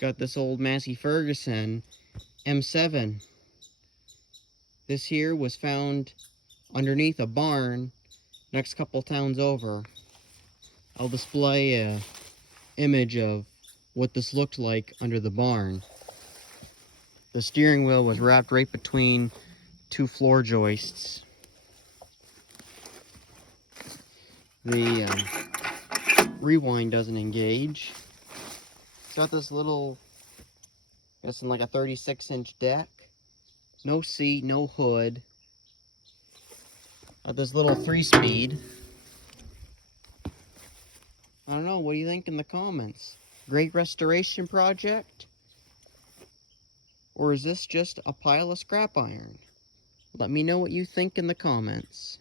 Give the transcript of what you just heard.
Got this old Massey Furgeson M7. This here was found underneath a barn next couple towns over. I'll display a image of what this looked like under the barn. The steering wheel was wrapped right between two floor joists. The rewind doesn't engage. It's got this little, guessing like a 36-inch deck. No seat, no hood. Got this little 3-speed. I don't know, what do you think in the comments? Great restoration project? Or is this just a pile of scrap iron? Let me know what you think in the comments.